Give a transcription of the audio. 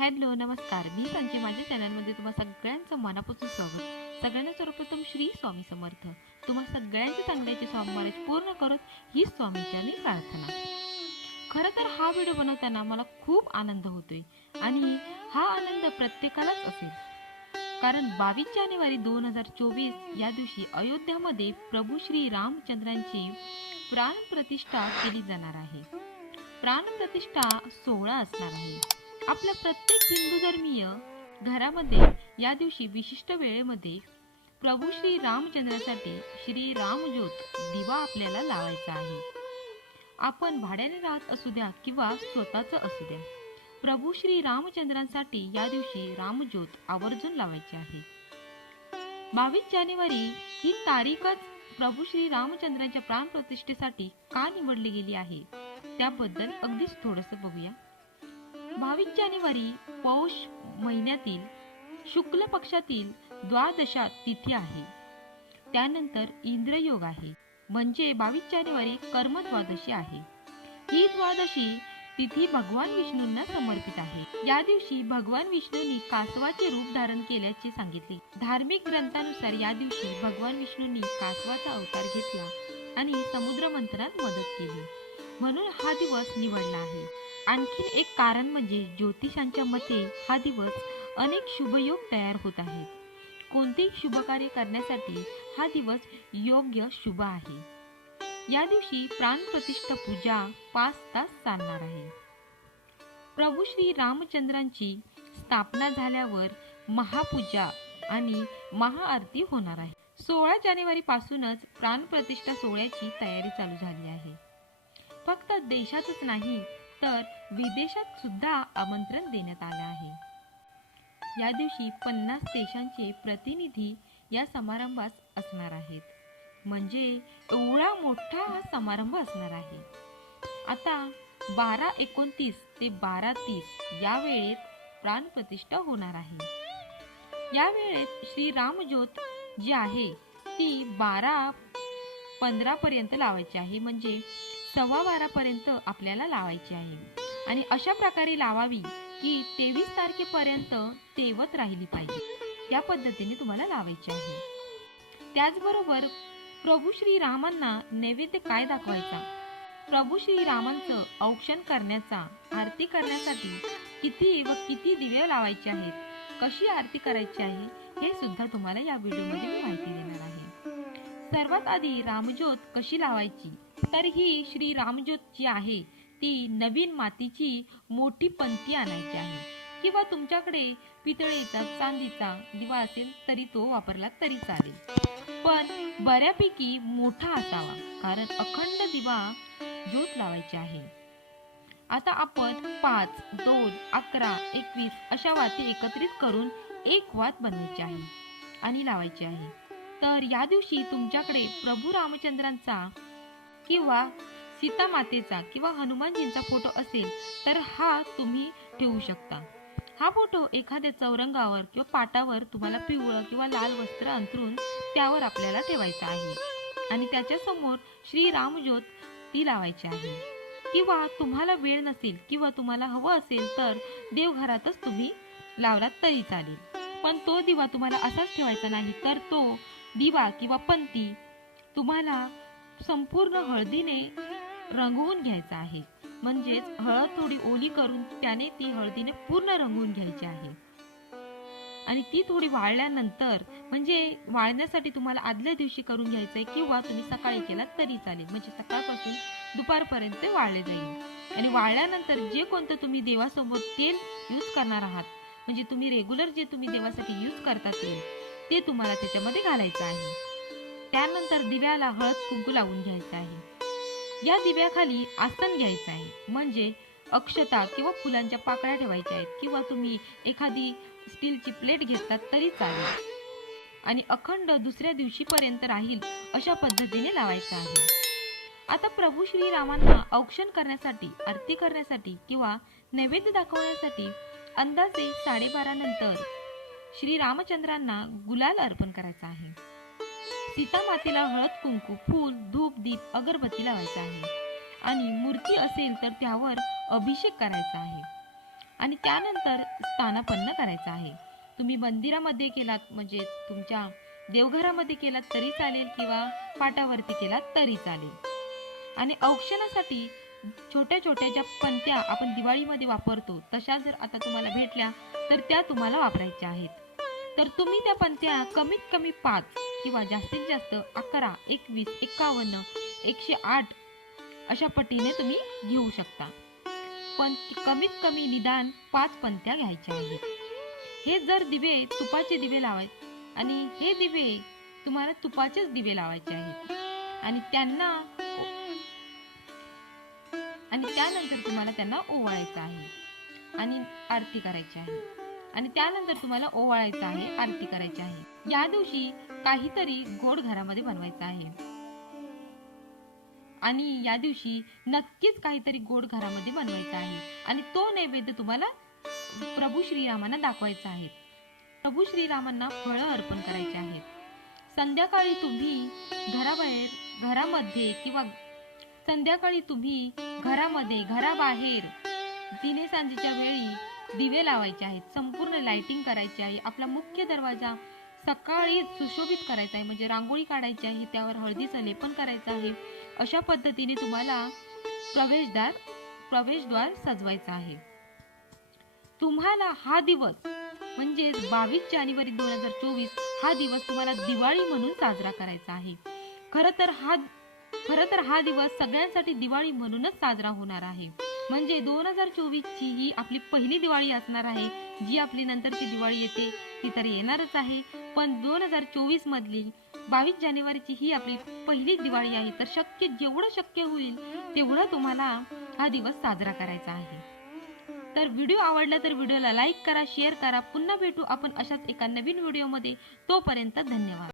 Hello नमस्कार. मी संजय. माझ्या चॅनलमध्ये तुम्हा सगळ्यांचं मनापासून स्वागत. सगळ्यांना सर्वप्रथम श्री स्वामी समर्थ. तुम्हा सगळ्यांच्या चांगल्याची स्वामी महाराज पूर्ण करत ही स्वामीच्या मी प्रार्थना. खरं तर हा व्हिडिओ बनवताना मला खूप आनंद होतोय आणि हा आनंद प्रत्येकालाच असेल. कारण बावीस जानेवारी दोन हजार चोवीस या दिवशी अयोध्यामध्ये प्रभू श्री रामचंद्रांची प्राणप्रतिष्ठा केली जाणार आहे. प्राणप्रतिष्ठा सोहळा असणार आहे. आपल्या प्रत्येक हिंदू धर्मीय घरामध्ये या दिवशी विशिष्ट वेळेमध्ये प्रभू श्री रामचंद्रासाठी श्री रामज्योत दिवा आपल्याला लावायचा आहे. आपण भाड्याने राहत असू द्या किंवा स्वतःच असू द्या प्रभू श्री रामचंद्रांसाठी या दिवशी रामज्योत आवर्जून लावायची आहे. बावीस जानेवारी ही तारीखच प्रभू श्री रामचंद्रांच्या प्राणप्रतिष्ठेसाठी का निवडली गेली आहे त्याबद्दल अगदीच थोडस बघूया. बावीस जानेवारी पौष महिन्यातील शुक्ल पक्षातील द्वादशा तिथी आहे. त्यानंतर इंद्रयोग आहे. म्हणजे बावीस जानेवारी कर्मद्वादशी आहे. ही द्वादशी तिथी भगवान विष्णूंना समर्पित आहे. या दिवशी भगवान विष्णूंनी कासवाचे रूप धारण केल्याचे सांगितले. धार्मिक ग्रंथानुसार या दिवशी भगवान विष्णूंनी कासवाचा अवतार घेतला आणि समुद्र मंथनात मदत केली. म्हणून हा दिवस निवडला आहे. आणखीन एक कारण म्हणजे ज्योतिषांच्या मते हा दिवस अनेक शुभयोग तयार होत आहेत. कोणतेही शुभ कार्य करण्यासाठी हा दिवस योग्य शुभ आहे. या दिवशी प्राणप्रतिष्ठा पूजा पाच तास चालणार आहे. प्रभू श्री रामचंद्रांची स्थापना झाल्यावर महापूजा आणि महाआरती होणार आहे. सोळा जानेवारी पासूनच प्राणप्रतिष्ठा सोहळ्याची तयारी चालू झाली आहे. फक्त देशातच नाही तर विदेशात सुद्धा आमंत्रण देण्यात आलं आहे. या दिवशी पन्नास देशांचे प्रतिनिधी या समारंभास असणार आहेत. म्हणजे एवढा मोठा हा समारंभ असणार आहे. आता बारा एकोणतीस ते बारा तीस या वेळेत प्राणप्रतिष्ठा होणार आहे. या वेळेत श्री रामज्योत जी आहे ती बारा पंधरा पर्यंत लावायची आहे. म्हणजे सव्वा बारापर्यंत आपल्याला लावायची आहे. आणि अशा प्रकारे लावावी की तेवीस तारखेपर्यंत तेवत राहिली पाहिजे. त्या पद्धतीने तुम्हाला लावायची आहे. त्याचबरोबर प्रभू श्री रामांना नैवेद्य काय दाखवायचा? प्रभू श्री रामांचं औक्षण करण्याचा आरती करण्यासाठी किती व किती दिवे लावायचे आहेत? कशी आरती करायची आहे? हे सुद्धा तुम्हाला या व्हिडिओमध्ये मी माहिती देणार आहे. सर्वात आधी रामज्योत कशी लावायची? तर ही श्री रामज्योत जी आहे ती नवीन मातीची मोठी पंती आणायची आहे. किंवा तुमच्याकडे पितळेचा चांदीचा दिवा असेल तरी तो वापरला तरी चालेल. पण बऱ्यापैकी मोठा असावा कारण अखंड दिवा ज्योत लावायची आहे. आता आपण पाच दोन अकरा एकवीस अशा वाती एकत्रित करून एक वात बनवायची आहे आणि लावायची आहे. तर या दिवशी तुमच्याकडे प्रभू रामचंद्रांचा किंवा सीता मातेचा किंवा हनुमानजींचा फोटो असेल तर हा तुम्ही ठेवू शकता. हा फोटो एखाद्या चौरंगावर किंवा पाटावर तुम्हाला पिवळं किंवा लाल वस्त्र अंतरून त्यावर आपल्याला ठेवायचा आहे. आणि त्याच्यासमोर श्री रामज्योत ती लावायची आहे. किंवा तुम्हाला वेळ नसेल किंवा तुम्हाला हवं असेल तर देवघरातच तुम्ही लावलात तरी चालेल. पण तो दिवा तुम्हाला असाच ठेवायचा नाही तर तो दिवा किंवा पंती तुम्हाला संपूर्ण हळदीने रंगवून घ्यायचा आहे. म्हणजेच हळद थोडी ओली करून त्याने ती हळदीने पूर्ण रंगवून घ्यायची आहे. आणि ती थोडी वाळल्यानंतर म्हणजे वाळण्यासाठी तुम्हाला आदल्या दिवशी करून घ्यायचंय किंवा तुम्ही सकाळी केलात तरी चालेल. म्हणजे सकाळपासून दुपारपर्यंत वाळले जाईल. आणि वाळल्यानंतर जे कोणतं तुम्ही देवासमोर तेल यूज करणार आहात म्हणजे तुम्ही रेग्युलर जे तुम्ही देवासाठी यूज करता तेल ते तुम्हाला त्याच्यामध्ये घालायचं आहे. त्यानंतर दिव्याला हळद कुंकू लावून घ्यायचं आहे. या दिव्याखाली आसन घ्यायचं आहे. म्हणजे अक्षता किंवा फुलांच्या पाकळ्या ठेवायच्या आहेत. किंवा तुम्ही एखादी स्टीलची प्लेट घेतलात तरी चालेल. आणि अखंड दुसऱ्या दिवशीपर्यंत राहील अशा पद्धतीने लावायचं आहे. आता प्रभू श्रीरामांना औक्षण करण्यासाठी आरती करण्यासाठी किंवा नैवेद्य दाखवण्यासाठी अंदाजे साडेबारा नंतर श्री रामचंद्रांना गुलाल अर्पण करायचा आहे. सीता मातेला हळद कुंकू फूल धूप दीप अगरबत्ती लावायचा आहे. आणि मूर्ती असेल तर त्यावर अभिषेक करायचा आहे. आणि त्यानंतर स्थानापन्न करायचं आहे. तुम्ही मंदिरामध्ये केलात म्हणजे तुमच्या देवघरामध्ये केलात तरी चालेल किंवा पाटावरती केलात तरी चालेल. आणि औक्षणासाठी छोट्या छोट्या ज्या पंत्या आपण दिवाळीमध्ये वापरतो तशा जर आता तुम्हाला भेटल्या तर त्या तुम्हाला वापरायच्या आहेत. तर तुम्ही त्या पंत्या कमीत कमी पाच किंवा जास्तीत जास्त अकरा एकवीस एकावन्न एकशे आठ अशा पटीने तुम्ही घेऊ शकता. पण कमीत कमी निदान पाच पंत्या घ्यायच्या आहेत. हे जर दिवे तुपाचे दिवे लावायचे आणि हे दिवे तुम्हाला तुपाचेच दिवे लावायचे आहेत. आणि त्यांना आणि त्यानंतर तुम्हाला त्यांना ओवाळायचं आहे. आणि आरती करायची आहे. आणि त्यानंतर तुम्हाला ओवाळायचं आहे आरती करायची आहे. या दिवशी काहीतरी गोड घरामध्ये बनवायचं आहे. आणि या दिवशी नक्कीच काहीतरी गोड घरामध्ये बनवायचं आहे. आणि तो नैवेद्य तुम्हाला प्रभू श्रीरामांना दाखवायचा आहे. प्रभू श्रीरामांना फळं अर्पण करायचे आहेत. संध्याकाळी तुम्ही घराबाहेर घरामध्ये किंवा संध्याकाळी तुम्ही घरामध्ये घराबाहेर दिने सांजेच्या वेळी दिवे लावायचे आहेत संपूर्ण लाइटिंग करायची आहे. आपला मुख्य दरवाजा सकाळी सुशोभित करायचा आहे म्हणजे रांगोळी काढायची आहे त्यावर हळदीचं लेपन करायचं आहे. अशा पद्धतीने तुम्हाला प्रवेशद्वार प्रवेशद्वार सजवायचा आहे. तुम्हाला हा दिवस म्हणजे बावीस जानेवारी दोन हजार चोवीस हा दिवस तुम्हाला दिवाळी म्हणून साजरा करायचा आहे. खर तर हा खर तर हा दिवस सगळ्यांसाठी दिवाळी म्हणूनच साजरा होणार आहे. म्हणजे दोन हजार चोवीसची ही आपली पहिली दिवाळी असणार आहे. जी आपली नंतरची दिवाळी येते ती तर येणारच आहे. पण दोन हजार चोवीस मधली बावीस जानेवारीची ही आपली पहिली दिवाळी आहे. तर शक्य जेवढं शक्य होईल तेवढं तुम्हाला हा दिवस साजरा करायचा आहे. तर व्हिडिओ आवडला तर व्हिडिओला लाईक करा शेअर करा. पुन्हा भेटू आपण अशाच एका नवीन व्हिडिओमध्ये. तोपर्यंत धन्यवाद.